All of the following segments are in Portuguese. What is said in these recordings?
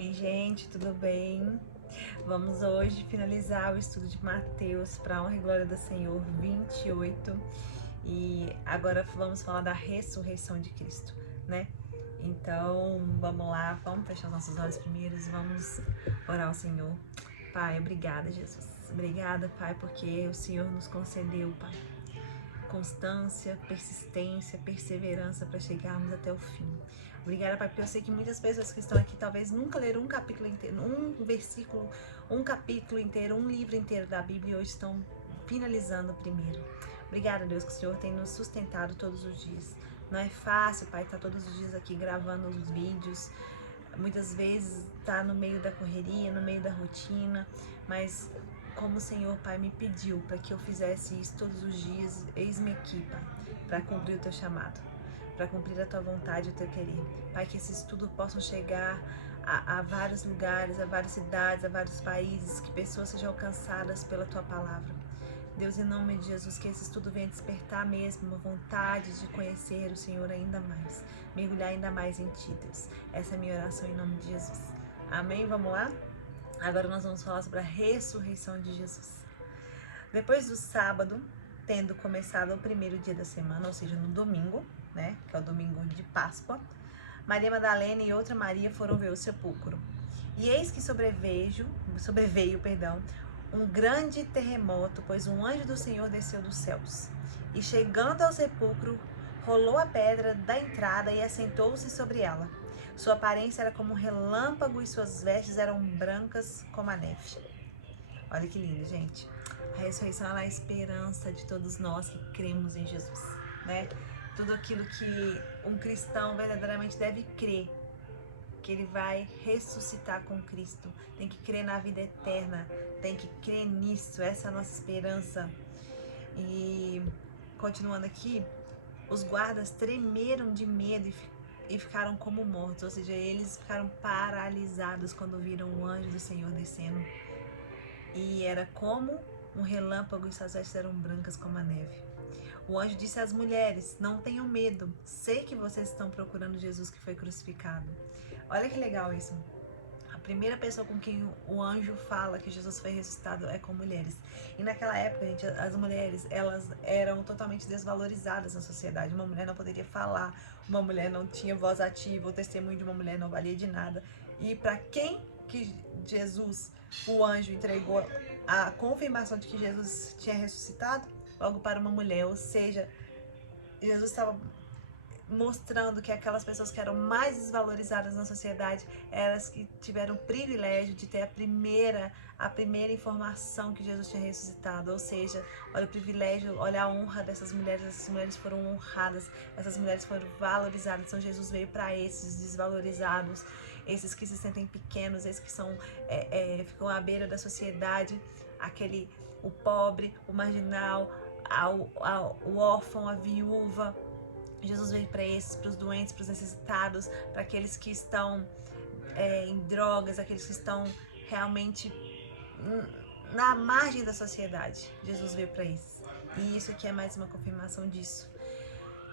Ei, gente, tudo bem? Vamos hoje finalizar o estudo de Mateus para a honra e glória do Senhor 28 e agora vamos falar da ressurreição de Cristo, né? Então, vamos lá, vamos fechar os nossos olhos primeiro, vamos orar ao Senhor. Pai, obrigada, Jesus. Obrigada, Pai, porque o Senhor nos concedeu, Pai, constância, persistência, perseverança para chegarmos até o fim. Obrigada, Pai, porque eu sei que muitas pessoas que estão aqui talvez nunca leram um capítulo inteiro, um versículo, um capítulo inteiro, um livro inteiro da Bíblia e hoje estão finalizando o primeiro. Obrigada, Deus, que o Senhor tem nos sustentado todos os dias. Não é fácil, Pai, estar todos os dias aqui gravando os vídeos. Muitas vezes tá no meio da correria, no meio da rotina, mas como o Senhor, Pai, me pediu para que eu fizesse isso todos os dias, eis-me aqui, Pai, para cumprir o teu chamado, para cumprir a tua vontade e o teu querer. Pai, que esse estudo possa chegar a vários lugares, a várias cidades, a vários países, que pessoas sejam alcançadas pela tua palavra. Deus, em nome de Jesus, que esse estudo venha despertar mesmo uma vontade de conhecer o Senhor ainda mais, mergulhar ainda mais em Ti, Deus. Essa é a minha oração em nome de Jesus. Amém? Vamos lá? Agora nós vamos falar sobre a ressurreição de Jesus. Depois do sábado, tendo começado o primeiro dia da semana, ou seja, no domingo, né, que é o domingo de Páscoa, Maria Madalena e outra Maria foram ver o sepulcro. E eis que sobreveio, um grande terremoto, pois um anjo do Senhor desceu dos céus. E chegando ao sepulcro, rolou a pedra da entrada e assentou-se sobre ela. Sua aparência era como um relâmpago e suas vestes eram brancas como a neve. Olha que lindo, gente. A ressurreição é a esperança de todos nós que cremos em Jesus, né? Tudo aquilo que um cristão verdadeiramente deve crer, que ele vai ressuscitar com Cristo, tem que crer na vida eterna, tem que crer nisso, essa é a nossa esperança. E continuando aqui, os guardas tremeram de medo e ficaram como mortos, ou seja, eles ficaram paralisados quando viram o anjo do Senhor descendo. E era como um relâmpago e suas vestes eram brancas como a neve. O anjo disse às mulheres: não tenham medo, sei que vocês estão procurando Jesus que foi crucificado. Olha que legal isso. A primeira pessoa com quem o anjo fala que Jesus foi ressuscitado é com mulheres. E naquela época, gente, as mulheres, elas eram totalmente desvalorizadas na sociedade. Uma mulher não poderia falar, uma mulher não tinha voz ativa, o testemunho de uma mulher não valia de nada. E para quem que Jesus, o anjo, entregou a confirmação de que Jesus tinha ressuscitado? Logo para uma mulher, ou seja, Jesus estava mostrando que aquelas pessoas que eram mais desvalorizadas na sociedade eram as que tiveram o privilégio de ter a primeira informação que Jesus tinha ressuscitado. Ou seja, olha o privilégio, olha a honra dessas mulheres. Essas mulheres foram honradas, essas mulheres foram valorizadas. Então Jesus veio para esses desvalorizados, esses que se sentem pequenos, esses que são ficam à beira da sociedade, o pobre, o marginal, o órfão, a viúva. Jesus veio para esses, para os doentes, para os necessitados, para aqueles que estão em drogas, aqueles que estão realmente na margem da sociedade. Jesus veio para esses. E isso aqui é mais uma confirmação disso.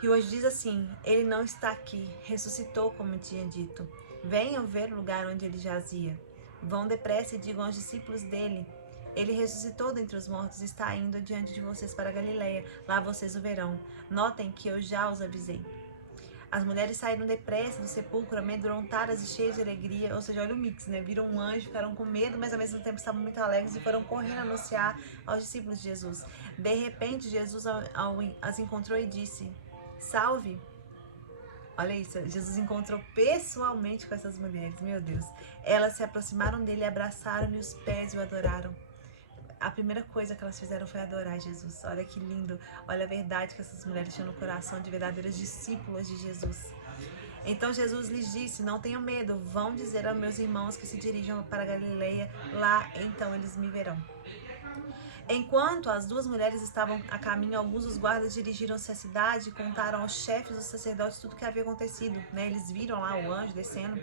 E hoje diz assim: ele não está aqui, ressuscitou como tinha dito. Venham ver o lugar onde ele jazia. Vão depressa e digam aos discípulos dele: ele ressuscitou dentre os mortos e está indo diante de vocês para Galileia. Lá vocês o verão. Notem que eu já os avisei. As mulheres saíram depressa do sepulcro, amedrontadas e cheias de alegria. Ou seja, olha o mix, né? Viram um anjo, ficaram com medo, mas ao mesmo tempo estavam muito alegres e foram correndo anunciar aos discípulos de Jesus. De repente, Jesus as encontrou e disse: salve! Olha isso, Jesus encontrou pessoalmente com essas mulheres, meu Deus. Elas se aproximaram dele, abraçaram-lhe os pés e o adoraram. A primeira coisa que elas fizeram foi adorar Jesus. Olha que lindo, olha a verdade que essas mulheres tinham no coração de verdadeiras discípulas de Jesus. Então Jesus lhes disse: não tenham medo, vão dizer aos meus irmãos que se dirijam para Galileia, lá então eles me verão. Enquanto as duas mulheres estavam a caminho, alguns dos guardas dirigiram-se à cidade e contaram aos chefes dos sacerdotes tudo o que havia acontecido, né? Eles viram lá o anjo descendo.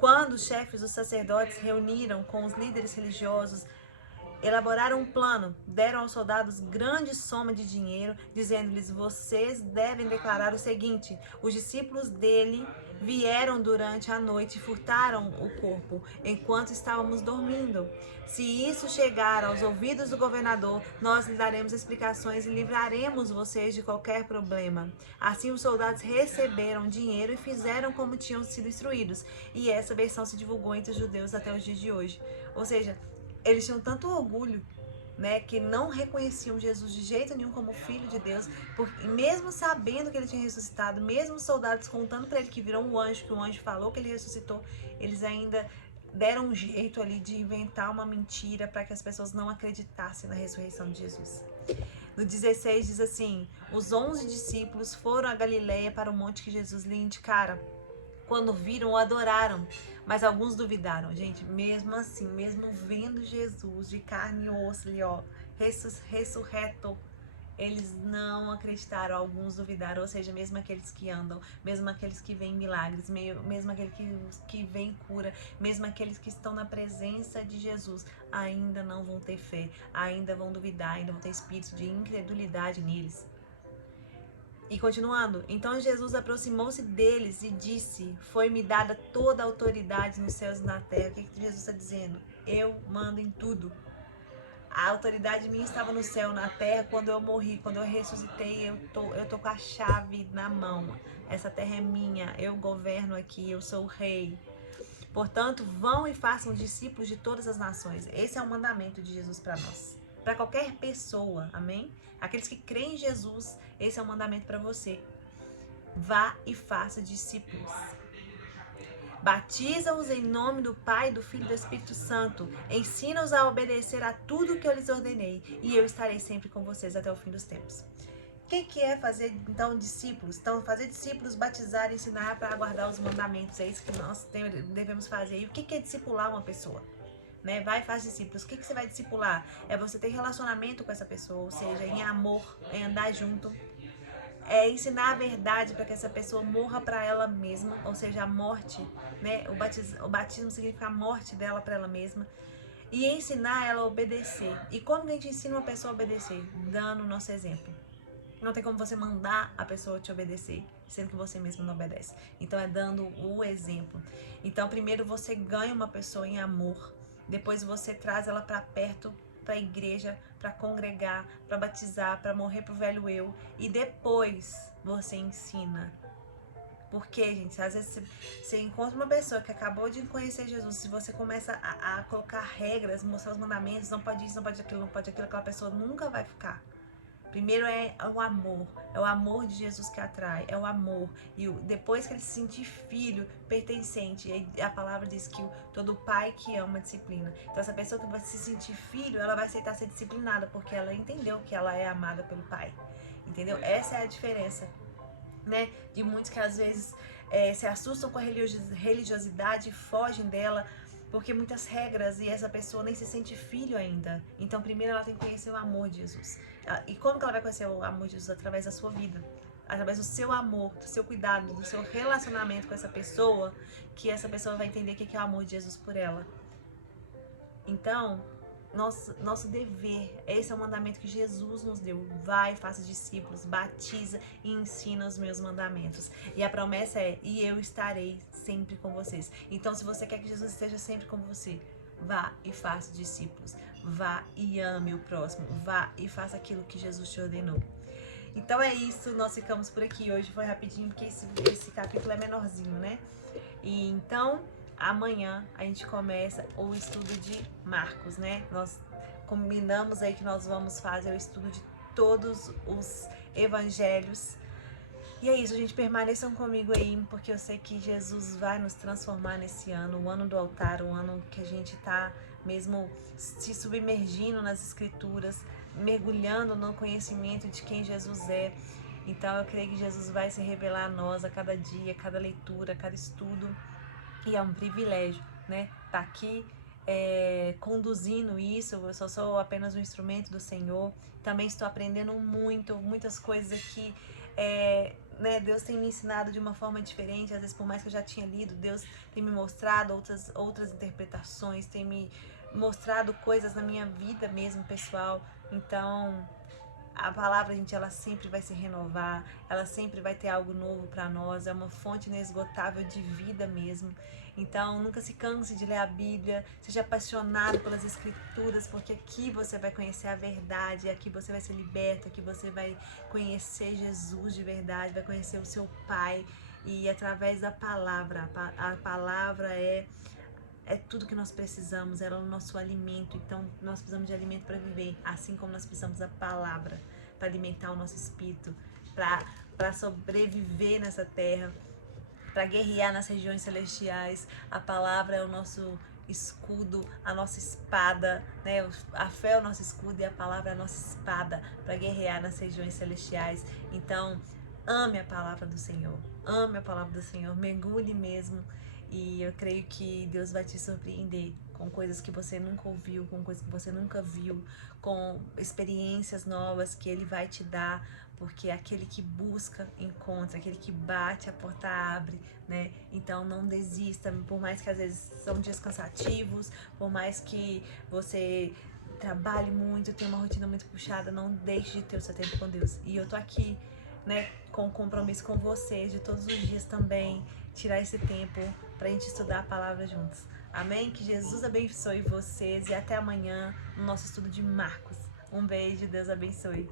Quando os chefes dos sacerdotes reuniram com os líderes religiosos, elaboraram um plano, deram aos soldados grande soma de dinheiro, dizendo-lhes: vocês devem declarar o seguinte: os discípulos dele vieram durante a noite e furtaram o corpo enquanto estávamos dormindo. Se isso chegar aos ouvidos do governador, nós lhe daremos explicações e livraremos vocês de qualquer problema. Assim os soldados receberam dinheiro e fizeram como tinham sido instruídos. E essa versão se divulgou entre os judeus até os dias de hoje. Ou seja, eles tinham tanto orgulho, né, que não reconheciam Jesus de jeito nenhum como filho de Deus, porque mesmo sabendo que ele tinha ressuscitado, mesmo os soldados contando para ele que virou um anjo, que o anjo falou que ele ressuscitou, eles ainda deram um jeito ali de inventar uma mentira para que as pessoas não acreditassem na ressurreição de Jesus. No 16 diz assim: os 11 discípulos foram a Galileia para o monte que Jesus lhe indicara. Quando viram, o adoraram, mas alguns duvidaram. Gente, mesmo assim, mesmo vendo Jesus de carne e osso ali, ó, ressurreto, eles não acreditaram, alguns duvidaram, ou seja, mesmo aqueles que andam, mesmo aqueles que veem milagres, mesmo aqueles que veem cura, mesmo aqueles que estão na presença de Jesus, ainda não vão ter fé, ainda vão duvidar, ainda vão ter espírito de incredulidade neles. E continuando, então Jesus aproximou-se deles e disse: foi-me dada toda a autoridade nos céus e na terra. O que Jesus está dizendo? Eu mando em tudo. A autoridade minha estava no céu, na terra. Quando eu morri, quando eu ressuscitei, eu tô com a chave na mão. Essa terra é minha, eu governo aqui, eu sou o rei. Portanto, vão e façam discípulos de todas as nações. Esse é o mandamento de Jesus para nós. Para qualquer pessoa, amém? Aqueles que creem em Jesus, esse é o mandamento para você. Vá e faça discípulos. Batiza-os em nome do Pai, do Filho e do Espírito Santo. Ensina-os a obedecer a tudo que eu lhes ordenei. E eu estarei sempre com vocês até o fim dos tempos. O que é fazer, então, discípulos? Então, fazer discípulos, batizar, ensinar para guardar os mandamentos. É isso que nós devemos fazer. E o que é discipular uma pessoa? Né? Vai e faz discípulos. O que você vai discipular? É você ter relacionamento com essa pessoa, ou seja, em amor, em andar junto. É ensinar a verdade para que essa pessoa morra para ela mesma, ou seja, a morte, né? O batismo significa a morte dela para ela mesma. E ensinar ela a obedecer. E como que a gente ensina uma pessoa a obedecer? Dando o nosso exemplo. Não tem como você mandar a pessoa te obedecer, sendo que você mesmo não obedece. Então é dando o exemplo. Então primeiro você ganha uma pessoa em amor, depois você traz ela para perto, para a igreja, para congregar, para batizar, para morrer pro velho eu, e depois você ensina. Porque, gente, às vezes você encontra uma pessoa que acabou de conhecer Jesus, se você começa a colocar regras, mostrar os mandamentos, não pode isso, não pode aquilo, não pode aquilo, aquela pessoa nunca vai ficar. Primeiro é o amor de Jesus que atrai, é o amor. E depois que ele se sentir filho, pertencente, a palavra diz que todo pai que ama disciplina. Então essa pessoa que vai se sentir filho, ela vai aceitar ser disciplinada, porque ela entendeu que ela é amada pelo pai. Entendeu? Essa é a diferença, né? De muitos que às vezes se assustam com a religiosidade, fogem dela, porque muitas regras e essa pessoa nem se sente filho ainda. Então primeiro ela tem que conhecer o amor de Jesus. E como que ela vai conhecer o amor de Jesus? Através da sua vida, através do seu amor, do seu cuidado, do seu relacionamento com essa pessoa, que essa pessoa vai entender o que é o amor de Jesus por ela. Então nosso dever, esse é o mandamento que Jesus nos deu: vai, faça discípulos, batiza e ensina os meus mandamentos. E a promessa é: e eu estarei sempre com vocês. Então se você quer que Jesus esteja sempre com você, vá e faça discípulos, vá e ame o próximo, vá e faça aquilo que Jesus te ordenou. Então é isso, nós ficamos por aqui. Hoje foi rapidinho, porque esse capítulo é menorzinho, né? E então amanhã a gente começa o estudo de Marcos, né? Nós combinamos aí que nós vamos fazer o estudo de todos os evangelhos. E é isso, gente, permaneçam comigo aí, porque eu sei que Jesus vai nos transformar nesse ano, o ano do altar, o ano que a gente tá mesmo se submergindo nas escrituras, mergulhando no conhecimento de quem Jesus é. Então eu creio que Jesus vai se revelar a nós a cada dia, a cada leitura, a cada estudo. E é um privilégio, né? Tá aqui conduzindo isso. Eu só sou apenas um instrumento do Senhor. Também estou aprendendo muitas coisas aqui. Né? Deus tem me ensinado de uma forma diferente. Às vezes, por mais que eu já tinha lido, Deus tem me mostrado outras interpretações, tem me mostrado coisas na minha vida mesmo, pessoal. Então, a palavra, gente, ela sempre vai se renovar, ela sempre vai ter algo novo para nós, é uma fonte inesgotável de vida mesmo. Então, nunca se canse de ler a Bíblia, seja apaixonado pelas Escrituras, porque aqui você vai conhecer a verdade, aqui você vai ser liberto, aqui você vai conhecer Jesus de verdade, vai conhecer o seu Pai, e através da palavra, a palavra é tudo que nós precisamos, ela é o nosso alimento. Então nós precisamos de alimento para viver, assim como nós precisamos da palavra para alimentar o nosso espírito, para sobreviver nessa terra, para guerrear nas regiões celestiais. A palavra é o nosso escudo, a nossa espada, né? A fé é o nosso escudo e a palavra é a nossa espada para guerrear nas regiões celestiais. Então, ame a palavra do Senhor, ame a palavra do Senhor, mergulhe mesmo. E eu creio que Deus vai te surpreender com coisas que você nunca ouviu, com coisas que você nunca viu, com experiências novas que Ele vai te dar, porque aquele que busca, encontra, aquele que bate, a porta abre, né? Então não desista, por mais que às vezes são dias cansativos, por mais que você trabalhe muito, tenha uma rotina muito puxada, não deixe de ter o seu tempo com Deus. E eu tô aqui, né, com compromisso com vocês de todos os dias também, tirar esse tempo pra gente estudar a palavra juntos. Amém? Que Jesus abençoe vocês e até amanhã no nosso estudo de Marcos. Um beijo, Deus abençoe.